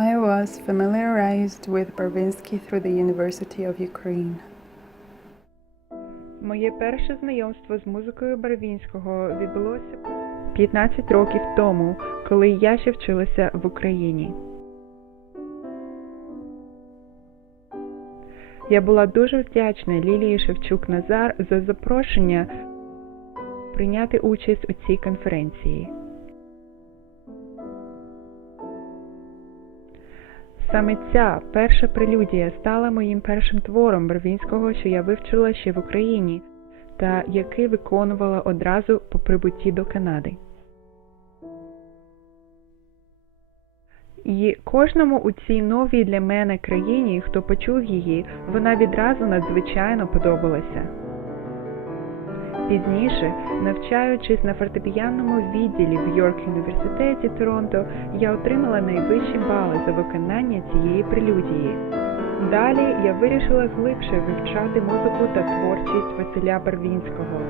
I was familiarized with Barvinsky through the University of Ukraine. Моє перше знайомство з музикою Барвінського відбулося 15 років тому, коли я ще вчилася в Україні. Я була дуже вдячна Лілії Шевчук-Назар за запрошення прийняти участь у цій конференції. Саме ця перша прелюдія стала моїм першим твором Барвінського, що я вивчила ще в Україні, та який виконувала одразу по прибутті до Канади. І кожному у цій новій для мене країні, хто почув її, вона відразу надзвичайно подобалася. Пізніше, навчаючись на фортепіанному відділі в Йорк-університеті Торонто, я отримала найвищі бали за виконання цієї прелюдії. Далі я вирішила глибше вивчати музику та творчість Василя Барвінського.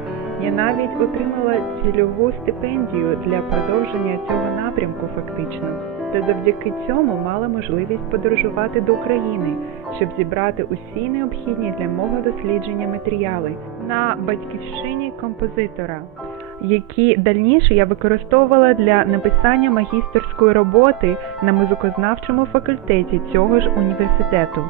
Я навіть отримала цільову стипендію для продовження цього напрямку фактично. Та завдяки цьому мала можливість подорожувати до України, щоб зібрати усі необхідні для мого дослідження матеріали на батьківщині композитора, які дальніше я використовувала для написання магістерської роботи на музикознавчому факультеті цього ж університету.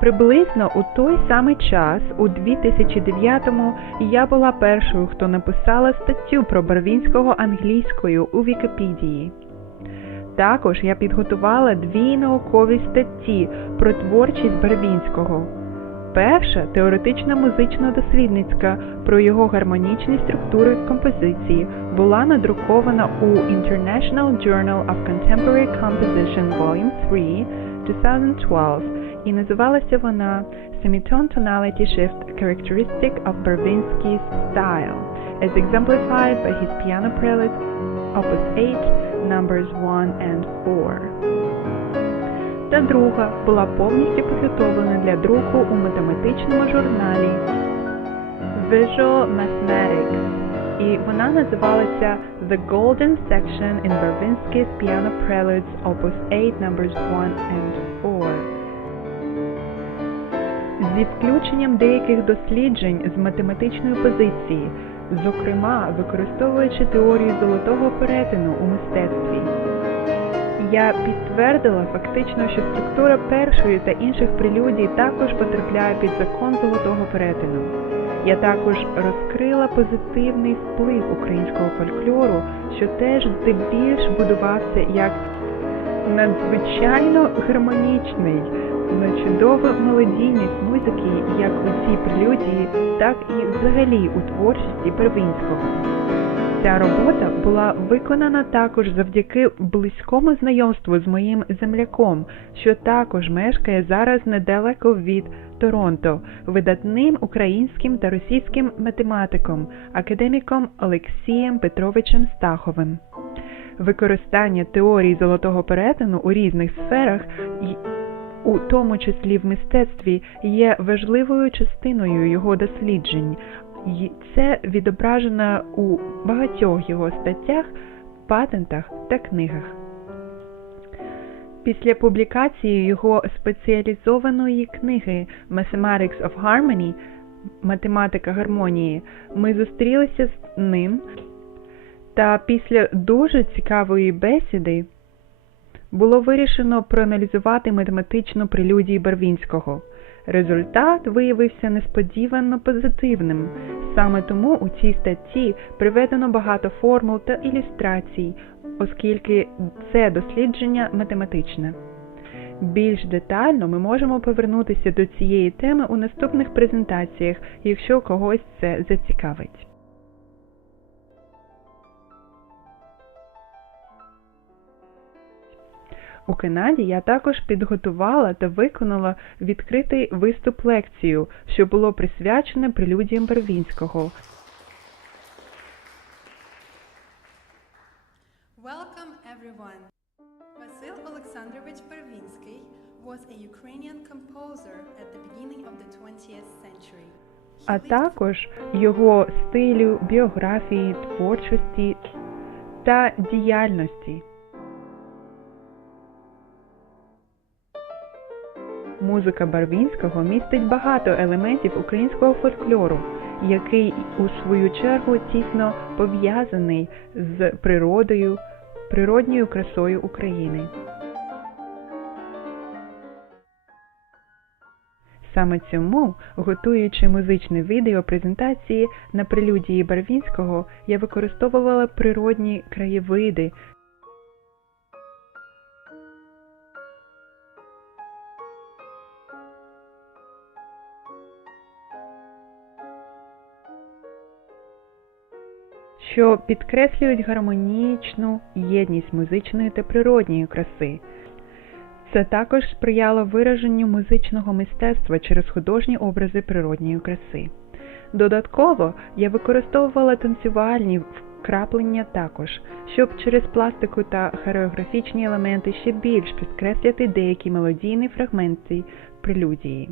Приблизно у той самий час, у 2009-му, я була першою, хто написала статтю про Барвінського англійською у Вікіпедії. Також я підготувала 2 наукові статті про творчість Барвінського. Перша – теоретична музично-дослідницька про його гармонічні структури композиції була надрукована у International Journal of Contemporary Composition Volume 3, 2012, і називалася вона Semitone Tonality Shift Characteristic of Barvinsky's Style, as exemplified by his piano preludes, Opus 8, Numbers 1 and 4. Та друга була повністю підготовлена для друку у математичному журналі Visual Mathematics, і вона називалася The Golden Section in Barvinsky's Piano Preludes, Opus 8, Numbers 1 and 4. Зі включенням деяких досліджень з математичної позиції, зокрема, використовуючи теорію золотого перетину у мистецтві. Я підтвердила фактично, що структура першої та інших прелюдій також потрапляє під закон золотого перетину. Я також розкрила позитивний вплив українського фольклору, що теж здебільш будувався як надзвичайно гармонічний, на чудову мелодійність музики як у цій прелюдії, так і взагалі у творчості Барвінського. Ця робота була виконана також завдяки близькому знайомству з моїм земляком, що також мешкає зараз недалеко від Торонто, видатним українським та російським математиком, академіком Олексієм Петровичем Стаховим. Використання теорії золотого перетину у різних сферах, у тому числі в мистецтві, є важливою частиною його досліджень. І це відображено у багатьох його статтях, патентах та книгах. Після публікації його спеціалізованої книги Mathematics of Harmony «Математика гармонії» ми зустрілися з ним, та після дуже цікавої бесіди було вирішено проаналізувати математичну прелюдію Барвінського. Результат виявився несподівано позитивним. Саме тому у цій статті приведено багато формул та ілюстрацій, оскільки це дослідження математичне. Більш детально ми можемо повернутися до цієї теми у наступних презентаціях, якщо когось це зацікавить. У Канаді я також підготувала та виконала відкритий виступ-лекцію, що було присвячене прелюдіям Барвінського. Welcome everyone. Vasil Alexandrovich Barvinsky was a Ukrainian composer at the beginning of the 20th century. А також його стилю, біографії, творчості та діяльності. Музика Барвінського містить багато елементів українського фольклору, який у свою чергу тісно пов'язаний з природньою красою України. Саме цьому, готуючи музичне відео презентації на прелюдії Барвінського, я використовувала природні краєвиди, що підкреслюють гармонічну єдність музичної та природньої краси. Це також сприяло вираженню музичного мистецтва через художні образи природньої краси. Додатково я використовувала танцювальні вкраплення також, щоб через пластику та хореографічні елементи ще більш підкреслити деякі мелодійні фрагменти прелюдії.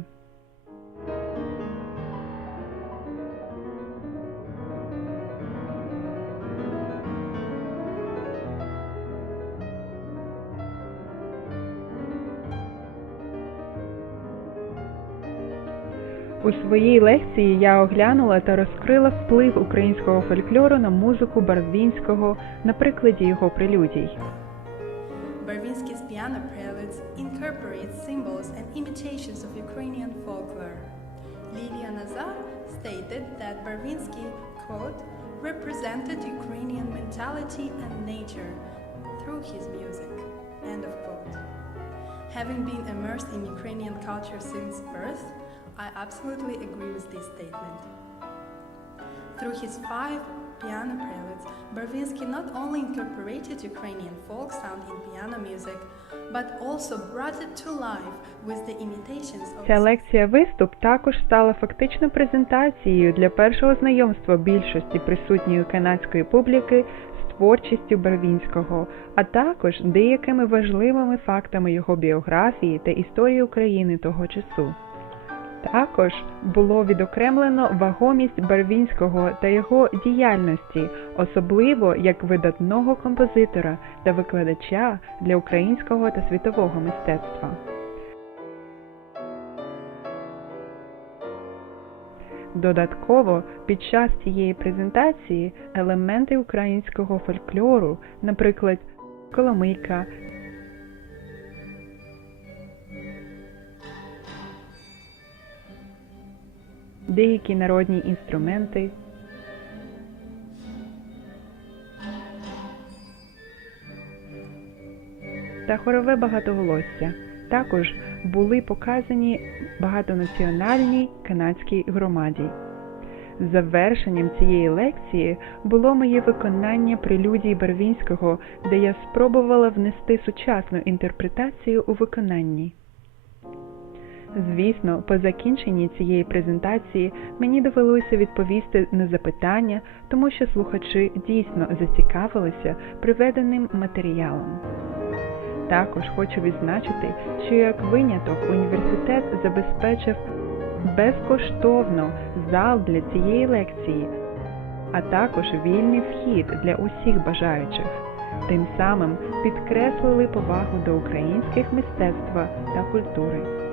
У своїй лекції я оглянула та розкрила вплив українського фольклору на музику Барвінського на прикладі його прелюдій. Barvinsky's piano preludes incorporate symbols and imitations of Ukrainian folklore. Lilia Nazar stated that Barvinsky, quote, represented Ukrainian mentality and nature through his music, end of quote. Having been immersed in Ukrainian culture since birth, I absolutely agree with this statement. Through his 5 piano preludes, Barvinsky not only incorporated Ukrainian folk sound in piano music, but also brought it to life with the imitations of... Ця лекція-виступ також стала фактично презентацією для першого знайомства більшості присутньої канадської публіки з творчістю Барвінського, а також деякими важливими фактами його біографії та історії України того часу. Також було відокремлено вагомість Барвінського та його діяльності, особливо як видатного композитора та викладача для українського та світового мистецтва. Додатково, під час цієї презентації елементи українського фольклору, наприклад, коломийка, деякі народні інструменти, та хорове багатоголосся також були показані багатонаціональній канадській громаді. Завершенням цієї лекції було моє виконання прелюдій Барвінського, де я спробувала внести сучасну інтерпретацію у виконанні. Звісно, по закінченні цієї презентації мені довелося відповісти на запитання, тому що слухачі дійсно зацікавилися приведеним матеріалом. Також хочу відзначити, що як виняток університет забезпечив безкоштовно зал для цієї лекції, а також вільний вхід для усіх бажаючих. Тим самим підкреслили повагу до українських мистецтва та культури.